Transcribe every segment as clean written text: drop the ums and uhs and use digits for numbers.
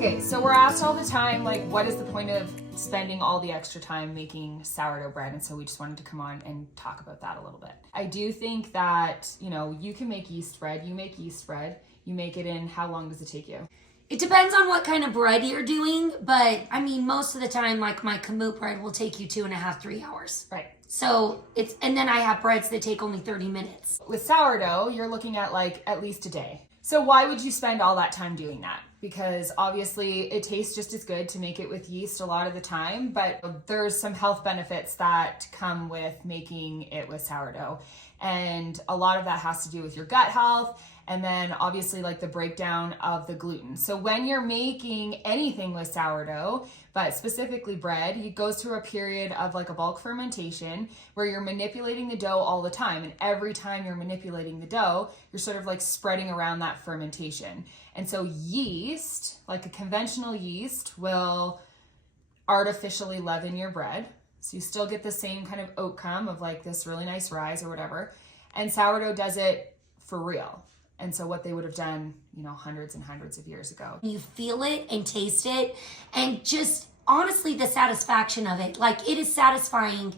Okay, so we're asked all the time, like, what is the point of spending all the extra time making sourdough bread? And so we just wanted to come on and talk about that a little bit. I do think that, you can make yeast bread. You make yeast bread. You make it in, how long does it take you? It depends on what kind of bread you're doing, but I mean, most of the time, like my kamut bread will take you 2.5, 3 hours. Right. So and then I have breads that take only 30 minutes. With sourdough, you're looking at like at least a day. So why would you spend all that time doing that? Because obviously it tastes just as good to make it with yeast a lot of the time, but there's some health benefits that come with making it with sourdough. And a lot of that has to do with your gut health, and then obviously like the breakdown of the gluten. So when you're making anything with sourdough, but specifically bread, it goes through a period of like a bulk fermentation where you're manipulating the dough all the time. And every time you're manipulating the dough, you're sort of like spreading around that fermentation. And so yeast, like a conventional yeast, will artificially leaven your bread. So you still get the same kind of outcome of like this really nice rise or whatever. And sourdough does it for real. And so what they would have done, hundreds and hundreds of years ago. You feel it and taste it, and just honestly the satisfaction of it. Like, it is satisfying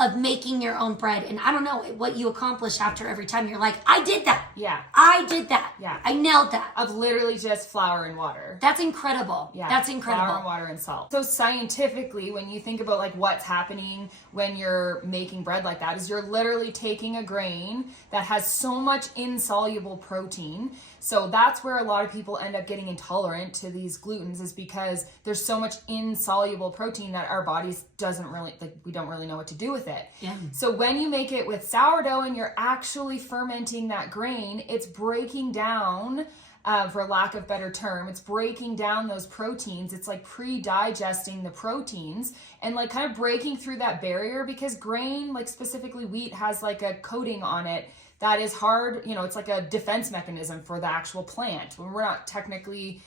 of making your own bread. And I don't know what you accomplish after every time. You're like, I did that. Yeah. I did that. Yeah. I nailed that. Of literally just flour and water. That's incredible. Yeah. That's incredible. Flour and water and salt. So scientifically, when you think about like what's happening when you're making bread like that, is you're literally taking a grain that has so much insoluble protein. So that's where a lot of people end up getting intolerant to these glutens, is because there's so much insoluble protein that our bodies we don't really know what to do with it. Yeah. So when you make it with sourdough and you're actually fermenting that grain, it's breaking down, for lack of better term, it's breaking down those proteins. It's like pre-digesting the proteins and like kind of breaking through that barrier, because grain, like specifically wheat, has like a coating on it that is hard. It's like a defense mechanism for the actual plant when we're not technically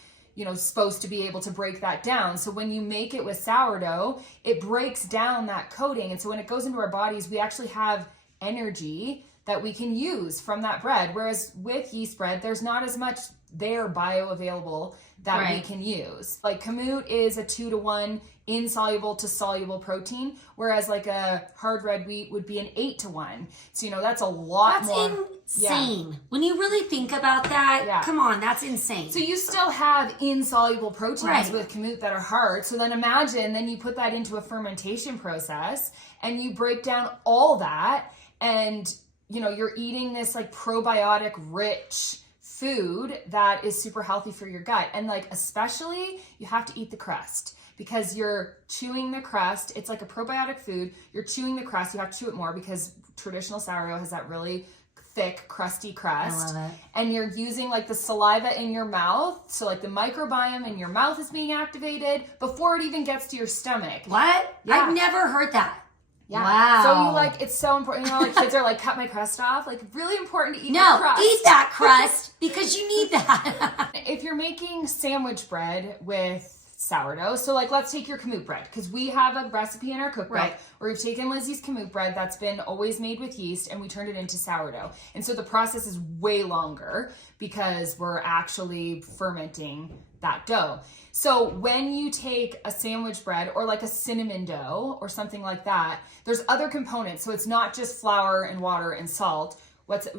supposed to be able to break that down. So when you make it with sourdough, it breaks down that coating. And so when it goes into our bodies, we actually have energy that we can use from that bread. Whereas with yeast bread, there's not as much there bioavailable that we can use. Like kamut is a 2-to-1 insoluble to soluble protein, whereas like a hard red wheat would be an 8-to-1. So that's a lot more. That's insane. When you really think about that, come on, that's insane. So you still have insoluble proteins with kamut that are hard. So then imagine, then you put that into a fermentation process and you break down all that, and you're eating this like probiotic rich food that is super healthy for your gut. And like, especially you have to eat the crust, because you're chewing the crust. It's like a probiotic food. You're chewing the crust. You have to chew it more because traditional sourdough has that really thick, crusty crust. I love it. And you're using like the saliva in your mouth. So like the microbiome in your mouth is being activated before it even gets to your stomach. What? Yeah. I've never heard that. Yeah. Wow. So it's so important. Like kids are like, cut my crust off. Like, really important to eat the crust. No, eat that crust because you need that. If you're making sandwich bread with sourdough, so like let's take your kamut bread, because we have a recipe in our cookbook where we've taken Lizzie's kamut bread that's been always made with yeast and we turned it into sourdough. And so the process is way longer because we're actually fermenting that dough. So when you take a sandwich bread or like a cinnamon dough or something like that, there's other components. So it's not just flour and water and salt.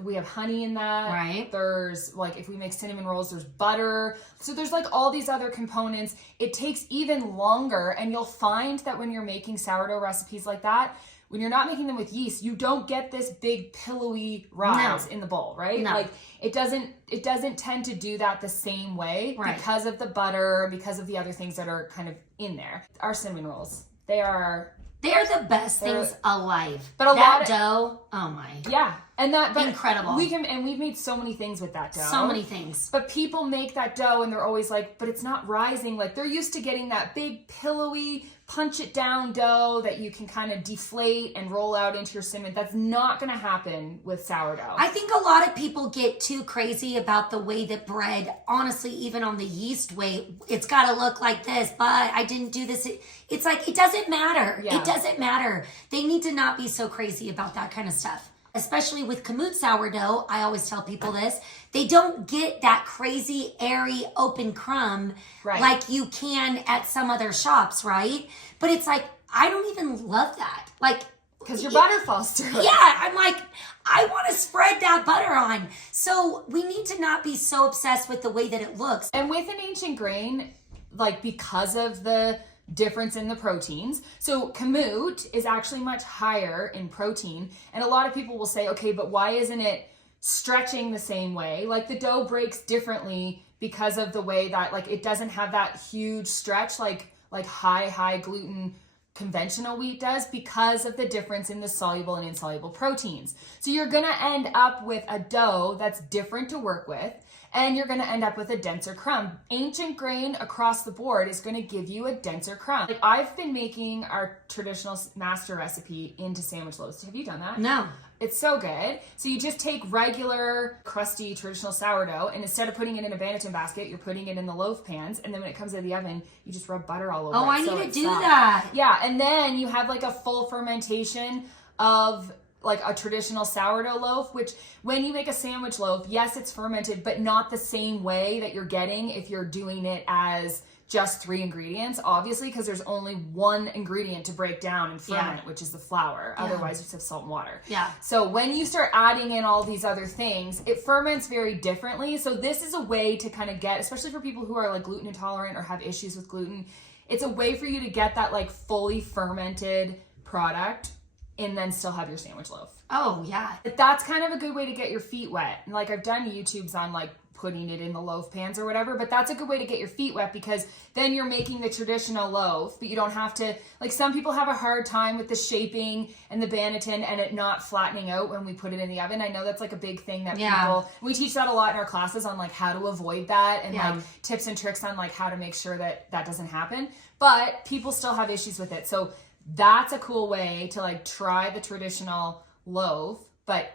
We have honey in that. Right. There's like, if we make cinnamon rolls, there's butter. So there's like all these other components. It takes even longer. And you'll find that when you're making sourdough recipes like that, when you're not making them with yeast, you don't get this big pillowy rise in the bowl, right? No. Like it doesn't tend to do that the same way because of the butter, because of the other things that are kind of in there. Our cinnamon rolls, they're the best things alive. But that dough, oh my. Yeah. And incredible. We've made so many things with that dough. So many things. But people make that dough and they're always like, but it's not rising. Like they're used to getting that big pillowy, punch it down dough that you can kind of deflate and roll out into your cinnamon. That's not going to happen with sourdough. I think a lot of people get too crazy about the way that bread, honestly, even on the yeast way, it's got to look like this, but I didn't do this. It's like, it doesn't matter. Yeah. It doesn't matter. They need to not be so crazy about that kind of stuff. especially with Kamut sourdough, I always tell people this, they don't get that crazy, airy, open crumb like you can at some other shops, right? But it's like, I don't even love that. Like, because your butter falls through. Yeah, I'm like, I want to spread that butter on. So we need to not be so obsessed with the way that it looks. And with an ancient grain, like because of the difference in the proteins, so kamut is actually much higher in protein. And a lot of people will say, okay, but why isn't it stretching the same way? Like the dough breaks differently because of the way that like it doesn't have that huge stretch like high gluten conventional wheat does, because of the difference in the soluble and insoluble proteins. So you're going to end up with a dough that's different to work with, and you're going to end up with a denser crumb. Ancient grain across the board is going to give you a denser crumb. Like I've been making our traditional master recipe into sandwich loaves. Have you done that? No. It's so good. So you just take regular, crusty, traditional sourdough, and instead of putting it in a Banneton basket, you're putting it in the loaf pans, and then when it comes out of the oven, you just rub butter all over it. Oh, I need to do that. Yeah, and then you have like a full fermentation of like a traditional sourdough loaf, which when you make a sandwich loaf, yes, it's fermented, but not the same way that you're getting if you're doing it as just 3 ingredients, obviously, because there's only one ingredient to break down and ferment, which is the flour. Otherwise, you just have salt and water. Yeah. So when you start adding in all these other things, it ferments very differently. So this is a way to kind of get, especially for people who are like gluten intolerant or have issues with gluten, it's a way for you to get that like fully fermented product and then still have your sandwich loaf. Oh, yeah. But that's kind of a good way to get your feet wet. And like I've done YouTubes on like putting it in the loaf pans or whatever, but that's a good way to get your feet wet, because then you're making the traditional loaf, but you don't have to, like some people have a hard time with the shaping and the Banneton and it not flattening out when we put it in the oven. I know that's like a big thing that people, we teach that a lot in our classes on like how to avoid that and like tips and tricks on like how to make sure that that doesn't happen, but people still have issues with it. So that's a cool way to like try the traditional loaf, but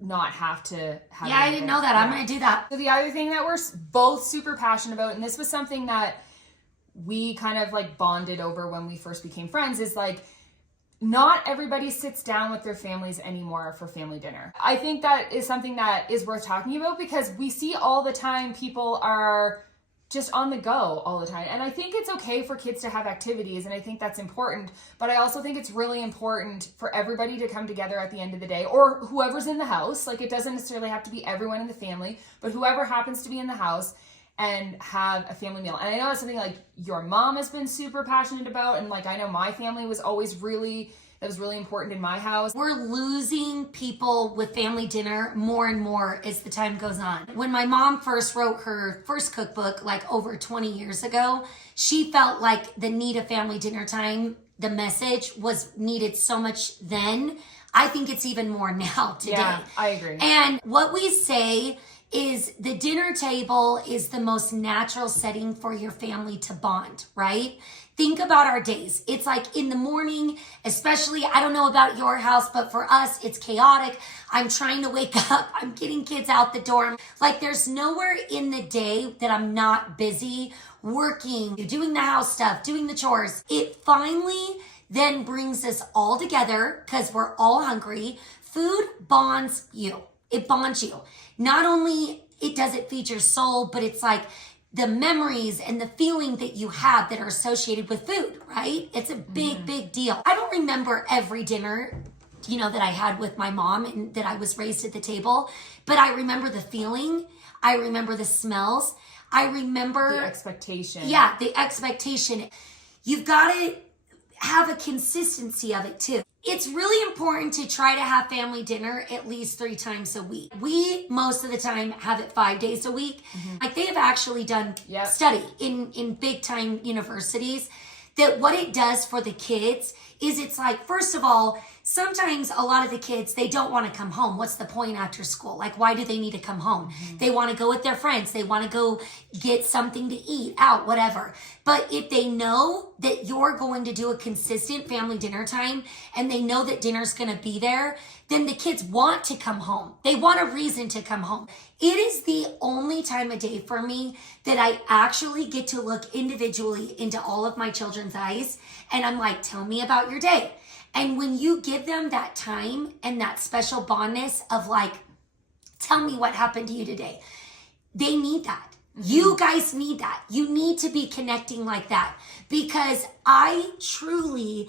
not have to have I didn't know that. I'm going to do that. So the other thing that we're both super passionate about, and this was something that we kind of like bonded over when we first became friends, is like not everybody sits down with their families anymore for family dinner. I think that is something that is worth talking about, because we see all the time people are just on the go all the time. And I think it's okay for kids to have activities, and I think that's important, but I also think it's really important for everybody to come together at the end of the day, or whoever's in the house. Like it doesn't necessarily have to be everyone in the family, but whoever happens to be in the house, and have a family meal. And I know that's something like your mom has been super passionate about, and like I know my family was always really, that was really important in my house. We're losing people with family dinner more and more as the time goes on. When my mom first wrote her first cookbook, like over 20 years ago, she felt like the need of family dinner time, the message was needed so much then. I think it's even more now today. Yeah, I agree. And what we say is the dinner table is the most natural setting for your family to bond, right? Think about our days. It's like in the morning, especially, I don't know about your house, but for us, it's chaotic. I'm trying to wake up. I'm getting kids out the door. Like there's nowhere in the day that I'm not busy working, doing the house stuff, doing the chores. It finally then brings us all together because we're all hungry. Food bonds you. It bonds you. Not only does it feed your soul, but it's like the memories and the feeling that you have that are associated with food, right? It's a big, big deal. I don't remember every dinner, that I had with my mom and that I was raised at the table, but I remember the feeling. I remember the smells. I remember the expectation. Yeah, the expectation. You've got to have a consistency of it too. It's really important to try to have family dinner at least 3 times a week. We, most of the time, have it 5 days a week. Like they have actually done study in big time universities that what it does for the kids is it's like, first of all, sometimes a lot of the kids, they don't want to come home. What's the point after school? Like, why do they need to come home? They want to go with their friends. They want to go get something to eat out, whatever. But if they know that you're going to do a consistent family dinner time and they know that dinner's going to be there, then the kids want to come home. They want a reason to come home. It is the only time of day for me that I actually get to look individually into all of my children's eyes. And I'm like, tell me about your day. And when you give them that time and that special bondness of like, tell me what happened to you today, they need that. You guys need that. You need to be connecting like that, because I truly,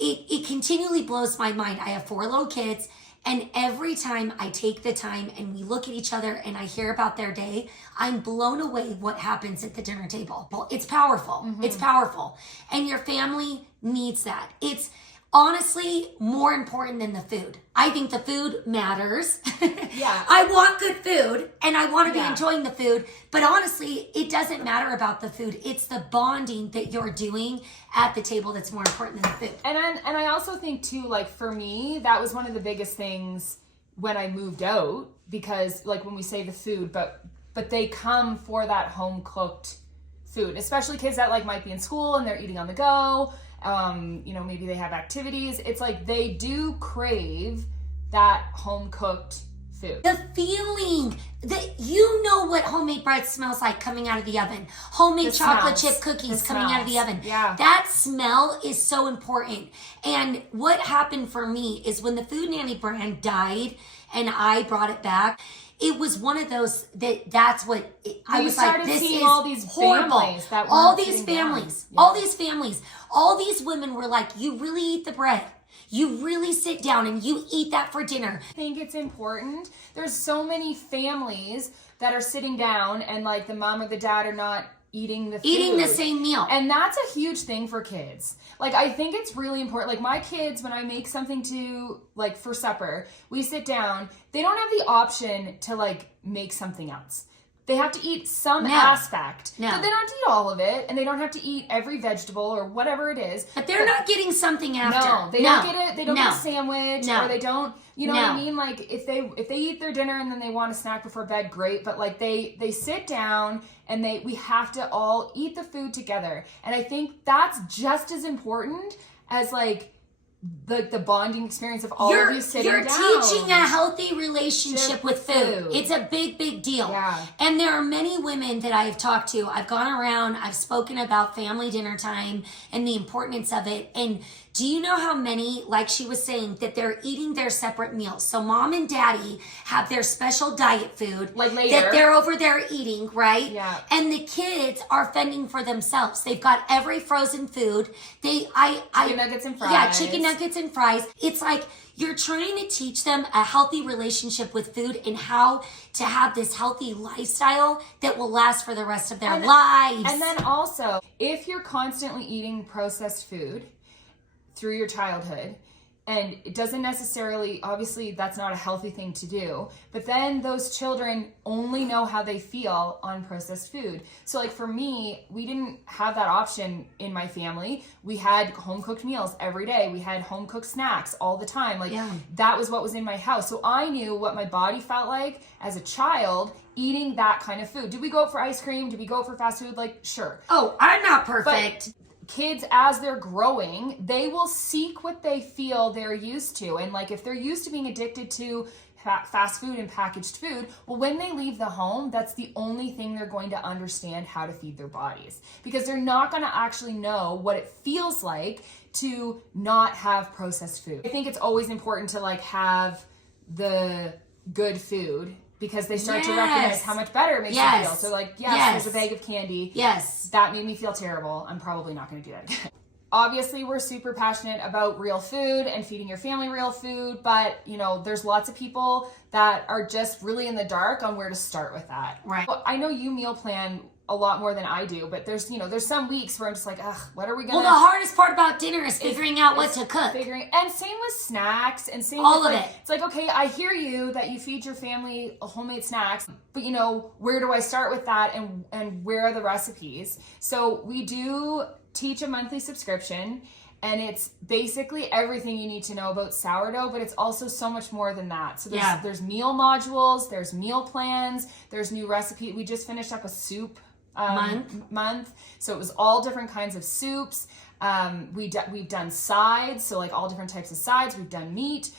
it continually blows my mind. I have 4 little kids, and every time I take the time and we look at each other and I hear about their day, I'm blown away what happens at the dinner table. Well, it's powerful. It's powerful. And your family needs that. It's honestly more important than the food. I think the food matters. Yeah. I want good food and I want to be enjoying the food, but honestly, it doesn't matter about the food. It's the bonding that you're doing at the table that's more important than the food. And I also think too, like for me, that was one of the biggest things when I moved out, because like when we say the food, but they come for that home cooked food, especially kids that like might be in school and they're eating on the go. You know, maybe they have activities. It's like they do crave that home cooked food. The feeling that you know what homemade bread smells like coming out of the oven. Homemade chocolate chip cookies coming out of the oven. Yeah. That smell is so important. And what happened for me is when the Food Nanny brand died and I brought it back, it was one of those that's what I was like, this is all these horrible. Families that all these families, all these families, all these women were like, you really eat the bread. You really sit down and you eat that for dinner. I think it's important. There's so many families that are sitting down and like the mom or the dad are not eating the food. Eating the same meal. And that's a huge thing for kids. Like, I think it's really important. Like, my kids, when I make something to, like, for supper, we sit down, they don't have the option to, like, make something else. They have to eat some aspect. No. But they don't have to eat all of it, and they don't have to eat every vegetable or whatever it is. But they're not getting something after. No, they don't get it. They don't get a sandwich, No. or they don't. You know what I mean? Like if they eat their dinner and then they want a snack before bed, great. But like they sit down and we have to all eat the food together. And I think that's just as important as like the bonding experience of all of you sitting down. You're teaching a healthy relationship with food. It's a big, big deal. Yeah. And there are many women that I've talked to. I've gone around, I've spoken about family dinner time and the importance of it. And do you know how many, like she was saying, that they're eating their separate meals? So mom and daddy have their special diet food. Like later. That they're over there eating, right? Yeah. And the kids are fending for themselves. They've got every frozen food. Chicken nuggets and fries. Yeah, chicken nuggets and fries. It's like you're trying to teach them a healthy relationship with food and how to have this healthy lifestyle that will last for the rest of their lives. And then also, if you're constantly eating processed food through your childhood, and it doesn't necessarily, obviously that's not a healthy thing to do, but then those children only know how they feel on processed food. So like for me, we didn't have that option in my family. We had home cooked meals every day. We had home cooked snacks all the time. Like that was what was in my house. So I knew what my body felt like as a child eating that kind of food. Did we go out for ice cream? Did we go out for fast food? Like, sure. Oh, I'm not perfect. But kids, as they're growing, they will seek what they feel they're used to. And like if they're used to being addicted to fast food and packaged food, well, when they leave the home, that's the only thing they're going to understand how to feed their bodies, because they're not going to actually know what it feels like to not have processed food. I think it's always important to like have the good food, because they start to recognize how much better it makes you feel. So like, there's a bag of candy. Yes. That made me feel terrible. I'm probably not going to do that again. Obviously, we're super passionate about real food and feeding your family real food, but you know, there's lots of people that are just really in the dark on where to start with that. Right. Well, I know you meal plan a lot more than I do, but there's some weeks where I'm just like, what are we gonna? Well, the hardest part about dinner is figuring out what to cook. And same with snacks, and same all with of it. It's like, okay, I hear you that you feed your family homemade snacks, but where do I start with that, and where are the recipes? So we do teach a monthly subscription, and it's basically everything you need to know about sourdough, but it's also so much more than that. So there's meal modules, there's meal plans, there's new recipe. We just finished up a soup month. So it was all different kinds of soups. We've done sides, so like all different types of sides. We've done meat.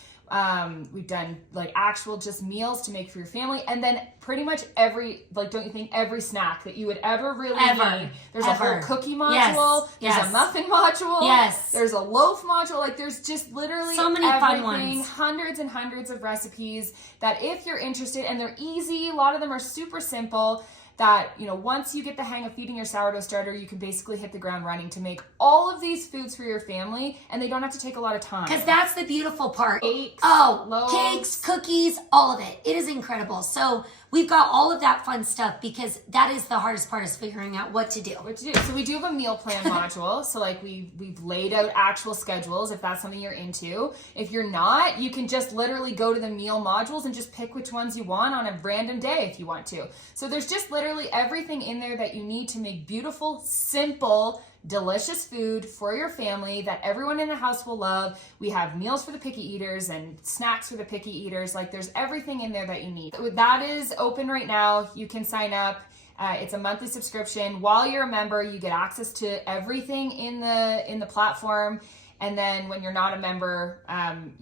We've done like actual just meals to make for your family. And then pretty much every, like, don't you think every snack that you would ever really need. There's a whole cookie module. Yes. There's a muffin module. Yes. There's a loaf module. Like, there's just literally so many fun ones. Hundreds and hundreds of recipes that if you're interested, and they're easy, a lot of them are super simple, that, you know, once you get the hang of feeding your sourdough starter, you can basically hit the ground running to make all of these foods for your family, and they don't have to take a lot of time. Because that's the beautiful part. Cakes, loaves. Cakes, cookies, all of it. It is incredible. So we've got all of that fun stuff, because that is the hardest part, is figuring out what to do. So we do have a meal plan module. So like we've laid out actual schedules if that's something you're into. If you're not, you can just literally go to the meal modules and just pick which ones you want on a random day if you want to. So there's just literally everything in there that you need to make beautiful, simple, delicious food for your family that everyone in the house will love. We have meals for the picky eaters and snacks for the picky eaters. Like, there's everything in there that you need. That is open right now. You can sign up. It's a monthly subscription. While you're a member, you get access to everything in the platform. And then when you're not a member,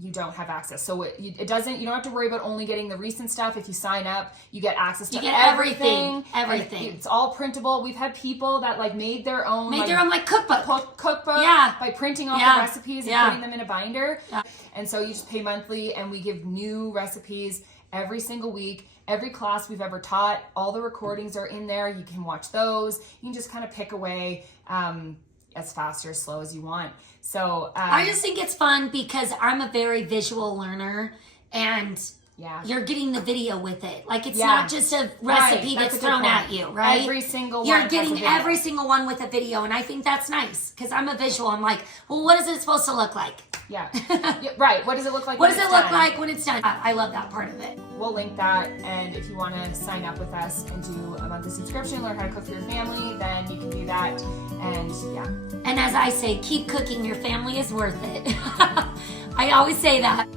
you don't have access. So you don't have to worry about only getting the recent stuff. If you sign up, you get access to everything. Everything. It's all printable. We've had people that like made their own cookbook. By printing off the recipes and putting them in a binder. Yeah. And so you just pay monthly, and we give new recipes every single week. Every class we've ever taught, all the recordings are in there. You can watch those. You can just kind of pick away as fast or as slow as you want. So I just think it's fun, because I'm a very visual learner, and you're getting the video with it. Like, it's not just a recipe that's thrown at you, right? Every single one. You're getting every single one with a video, and I think that's nice, because I'm a visual. I'm like, well, what is it supposed to look like? Yeah. Right. What does it look like? What does it look like when it's done? I love that part of it. We'll link that, and if you want to sign up with us and do a monthly subscription, learn how to cook for your family, then you can do that. And And as I say, keep cooking. Your family is worth it. I always say that.